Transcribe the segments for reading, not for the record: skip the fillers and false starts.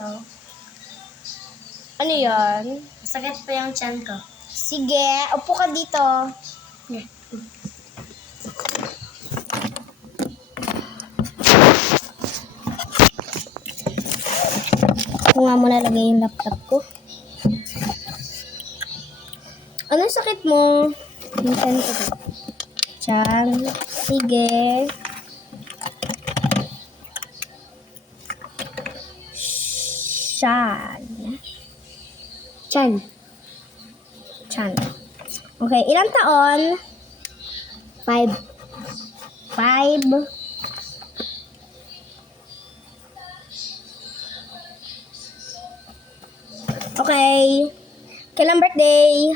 Oh. Ano yan? Masakit pa yung tiyan ko. Sige, upo ka dito. Yeah. Ako nga muna lagay yung laptop ko. Ano sakit mo? Yung tiyan ko. Tiyan. Sige. Tiyan. Tiyan. Tiyan. Okay, ilang taon? 5. 5. Okay. Kailan birthday?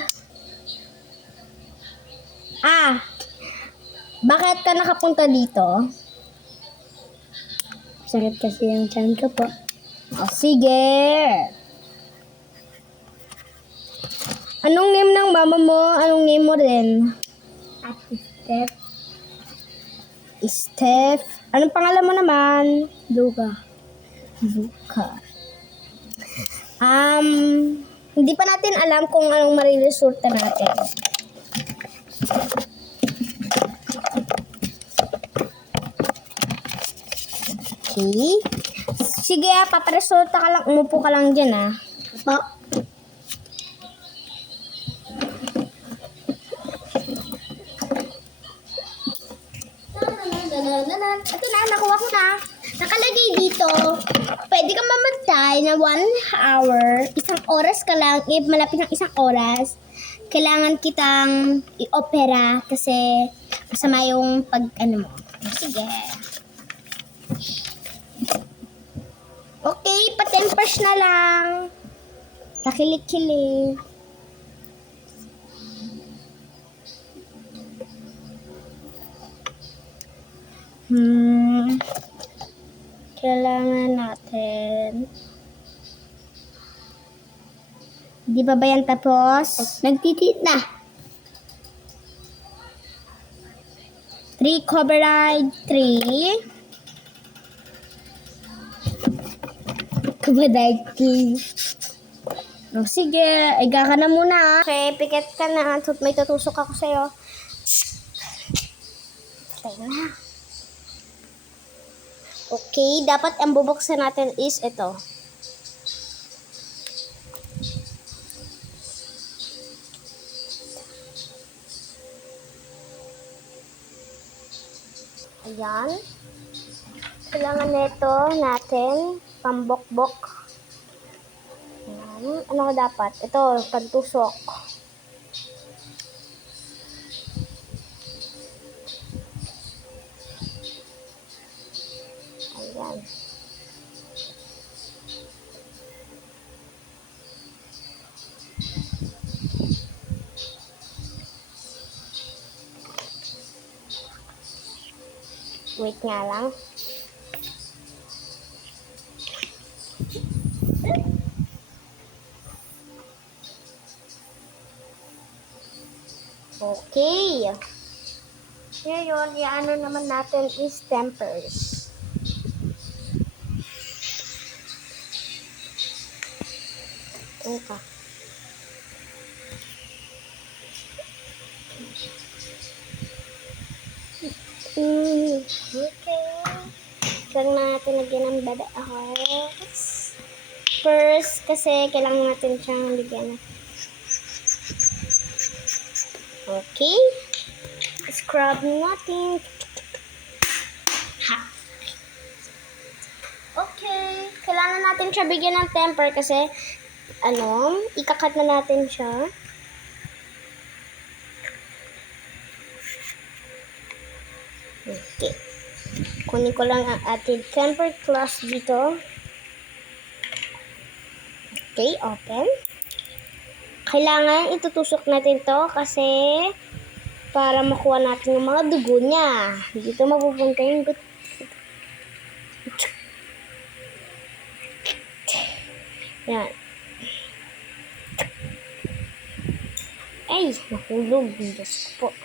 Bakit ka nakapunta dito? Sakit kasi yung tiyan ko po. O, sige. Anong name ng mama mo? Anong name mo rin? Ate Steph. Steph. Anong pangalan mo naman? Luga. Luca. Hindi pa natin alam kung anong mariresulta natin. Okay. Sige, paparesulta ka lang. Umupo ka lang dyan, Po. Ito na, nakuha ko na. Nakalagay dito, pwede kang mamatay na 1 hour, 1 oras ka lang, malapit ng 1 oras. Kailangan kitang i-opera kasi masama yung mo. Sige. Okay, pa-tempers na lang. Nakilig-kilig. Kailangan natin. Di ba ba yan tapos? Nagtitit na. 3 coveride 3. Coveride 3. Oh, sige, iga ka na muna. Okay, pikit ka na. May tutusok ako sa'yo. Okay na. Okay, dapat ang bubuksan natin is ito. Ayan. Kailangan nito natin pambokbok. Ayan. Ano dapat? Ito, pantusok. Ayan. Wait nga lang. Okay. Ngayon, i-ano naman natin is tempers. Okay. Okay. Kailangan natin lagyan ng bada ahos. First, kasi kailangan natin siyang lagyan. Okay. Scrub natin. Ha. Okay. Kailangan natin siya bigyan ng temper kasi ikakat na natin siya. Okay. Kunin ko lang ang ating temper class dito. Okay, open. Kailangan itutusok natin to kasi para makuha natin yung mga dugo niya. Dito mapupunta yung yan. Ay, nahulog. Diyos ko po.